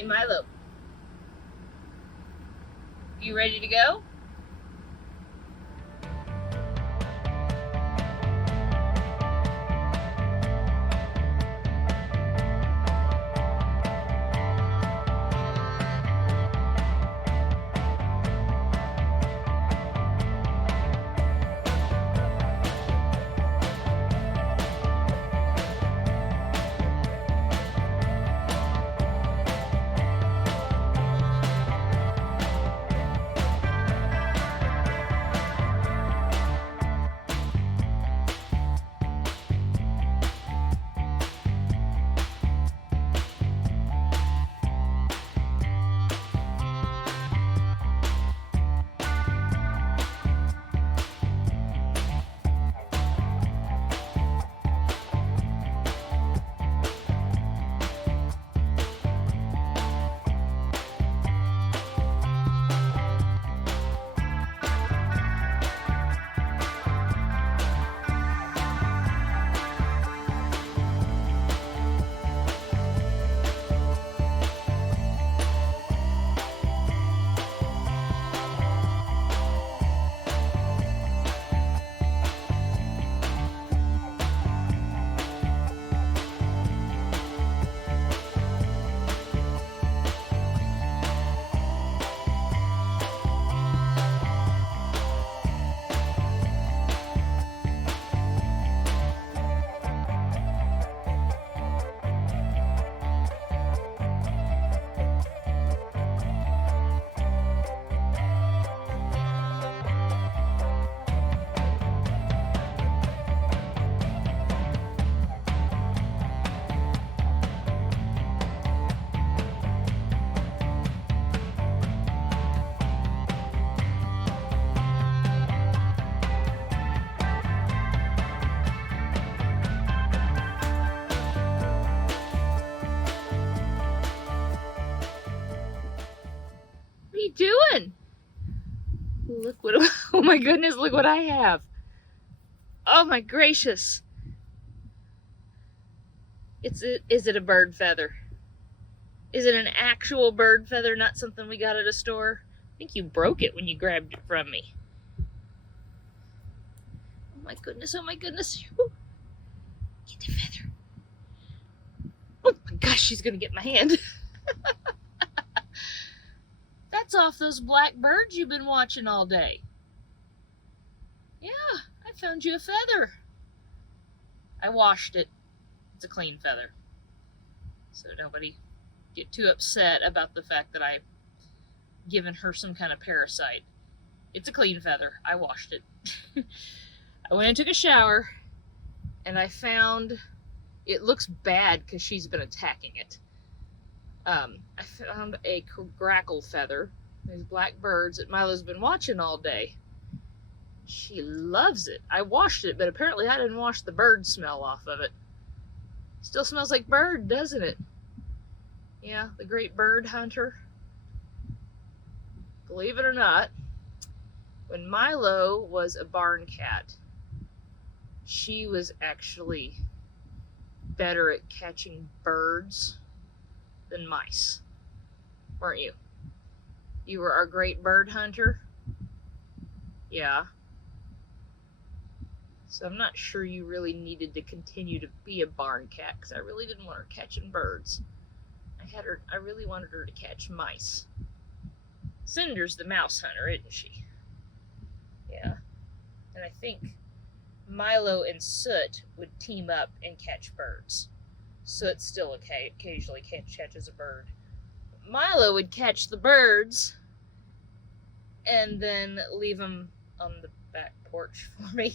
Hey Milo, you ready to go? What are you doing? Look what, oh my goodness, look what I have. Oh my gracious. Is it a bird feather? Is it an actual bird feather, not something we got at a store? I think you broke it when you grabbed it from me. Oh my goodness, oh my goodness. Get the feather. Oh my gosh, she's gonna get my hand. That's off those black birds you've been watching all day. Yeah, I found you a feather. I washed it. It's a clean feather. So nobody get too upset about the fact that I've given her some kind of parasite. It's a clean feather. I washed it. I went and took a shower, and I found it looks bad because she's been attacking it. I found a grackle feather. These black birds that Milo's been watching all day. She loves it. I washed it, but apparently I didn't wash the bird smell off of it. Still smells like bird, doesn't it? Yeah, the great bird hunter. Believe it or not, when Milo was a barn cat, she was actually better at catching birds than mice. Weren't you? You were our great bird hunter? Yeah. So I'm not sure you really needed to continue to be a barn cat, because I really didn't want her catching birds. I really wanted her to catch mice. Cinder's the mouse hunter, isn't she? Yeah. And I think Milo and Soot would team up and catch birds. Soot still occasionally catches a bird. Milo would catch the birds and then leave them on the back porch for me.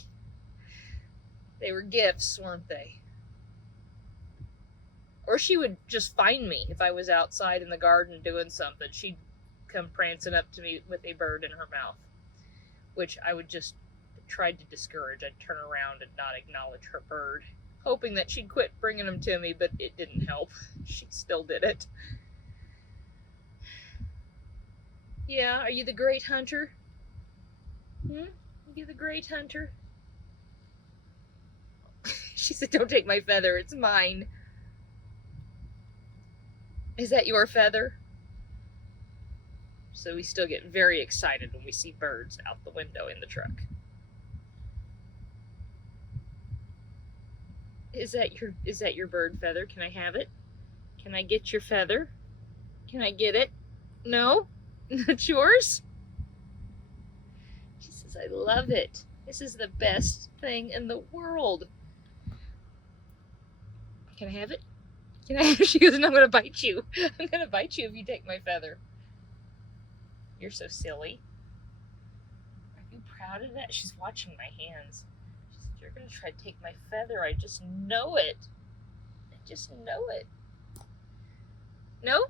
They were gifts, weren't they? Or she would just find me if I was outside in the garden doing something. She'd come prancing up to me with a bird in her mouth, which I would just try to discourage. I'd turn around and not acknowledge her bird, hoping that she'd quit bringing them to me, but it didn't help. She still did it. Yeah, are you the great hunter? Are you the great hunter? She said, don't take my feather, it's mine. Is that your feather? So we still get very excited when we see birds out the window in the truck. Is that your bird feather? Can I have it? Can I get your feather? Can I get it? No? Not yours? She says, I love it. This is the best thing in the world. Can I have it? Can I have it? She goes, no, I'm gonna bite you. I'm gonna bite you if you take my feather. You're so silly. Are you proud of that? She's watching my hands. She said, you're gonna try to take my feather. I just know it. I just know it. No?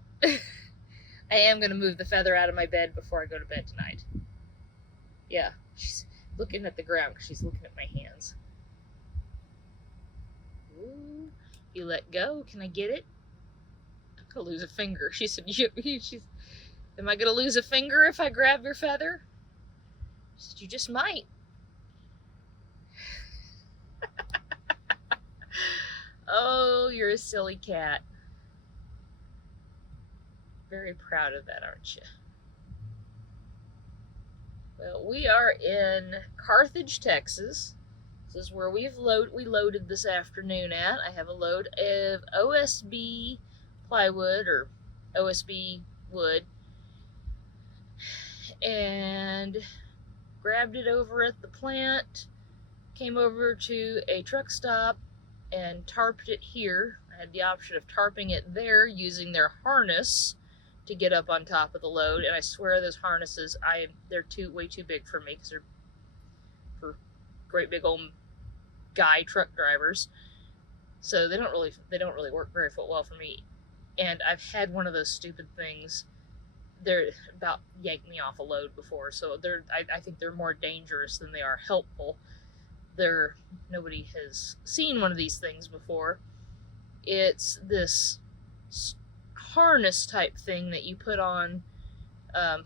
I am gonna move the feather out of my bed before I go to bed tonight. Yeah, she's looking at the ground because she's looking at my hands. Ooh, you let go. Can I get it? I'm gonna lose a finger. She said, am I gonna lose a finger if I grab your feather? She said, you just might. Oh, you're a silly cat. Very proud of that, aren't you? Well, we are in Carthage, Texas. This is where we loaded this afternoon at. I have a load of OSB plywood or OSB wood, and grabbed it over at the plant, came over to a truck stop and tarped it here. I had the option of tarping it there using their harness to get up on top of the load, and I swear those harnesses, they're way too big for me because they're for great big old guy truck drivers. So they don't really work very well for me. And I've had one of those stupid things. They're about yanked me off a load before, so I think they're more dangerous than they are helpful. Nobody has seen one of these things before. It's this harness type thing that you put on,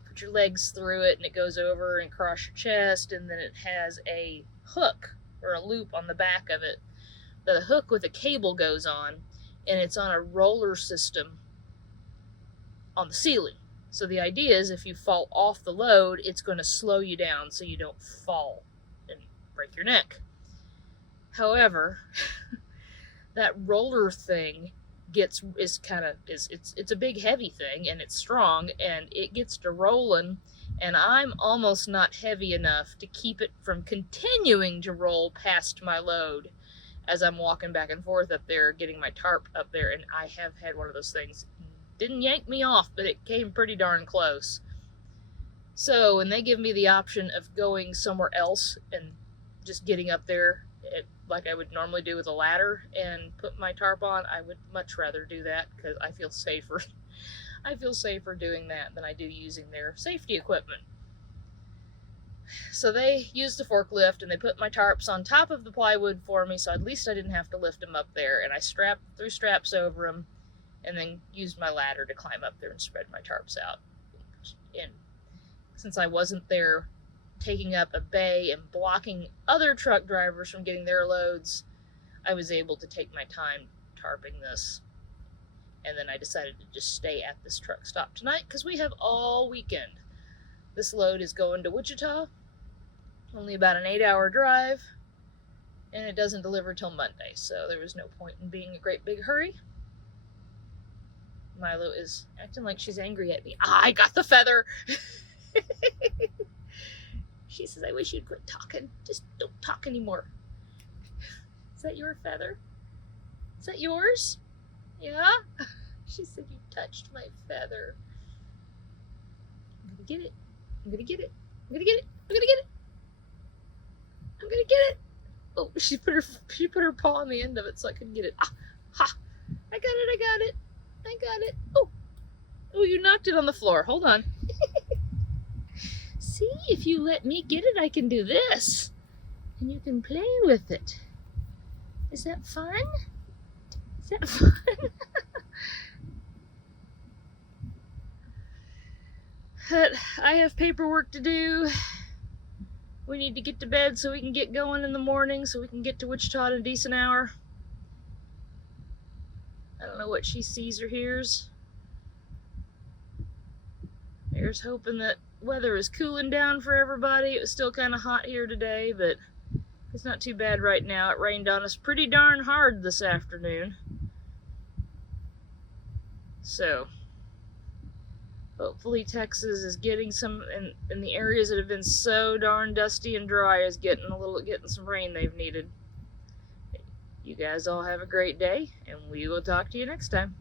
put your legs through it, and it goes over and across your chest, and then it has a hook or a loop on the back of it. The hook with a cable goes on, and it's on a roller system on the ceiling. So the idea is if you fall off the load, it's going to slow you down so you don't fall and break your neck. However, that roller thing it's a big heavy thing, and it's strong, and it gets to rolling, and I'm almost not heavy enough to keep it from continuing to roll past my load as I'm walking back and forth up there, getting my tarp up there. And I have had one of those things. Didn't yank me off, but it came pretty darn close. So when they give me the option of going somewhere else and just getting up there like I would normally do with a ladder and put my tarp on, I would much rather do that because I feel safer. I feel safer doing that than I do using their safety equipment. So they used a forklift and they put my tarps on top of the plywood for me, so at least I didn't have to lift them up there. And I threw straps over them and then used my ladder to climb up there and spread my tarps out. And since I wasn't there taking up a bay and blocking other truck drivers from getting their loads, I was able to take my time tarping this. And then I decided to just stay at this truck stop tonight because we have all weekend. This load is going to Wichita, only about an 8-hour drive, and it doesn't deliver till Monday, so there was no point in being a great big hurry. Milo is acting like she's angry at me. I got the feather! She says, I wish you'd quit talking. Just don't talk anymore. Is that your feather? Is that yours? Yeah? She said, you touched my feather. I'm gonna get it. I'm gonna get it. I'm gonna get it. I'm gonna get it. I'm gonna get it. Oh, she put her paw on the end of it so I couldn't get it. Ah, ha! I got it. I got it. I got it. Oh, you knocked it on the floor. Hold on. See, if you let me get it, I can do this. And you can play with it. Is that fun? Is that fun? But I have paperwork to do. We need to get to bed so we can get going in the morning, so we can get to Wichita in a decent hour. I don't know what she sees or hears. Here's hoping that weather is cooling down for everybody. It was still kind of hot here today, but it's not too bad right now. It rained on us pretty darn hard this afternoon. So, hopefully Texas is getting some, in the areas that have been so darn dusty and dry, is getting some rain they've needed. You guys all have a great day, and we will talk to you next time.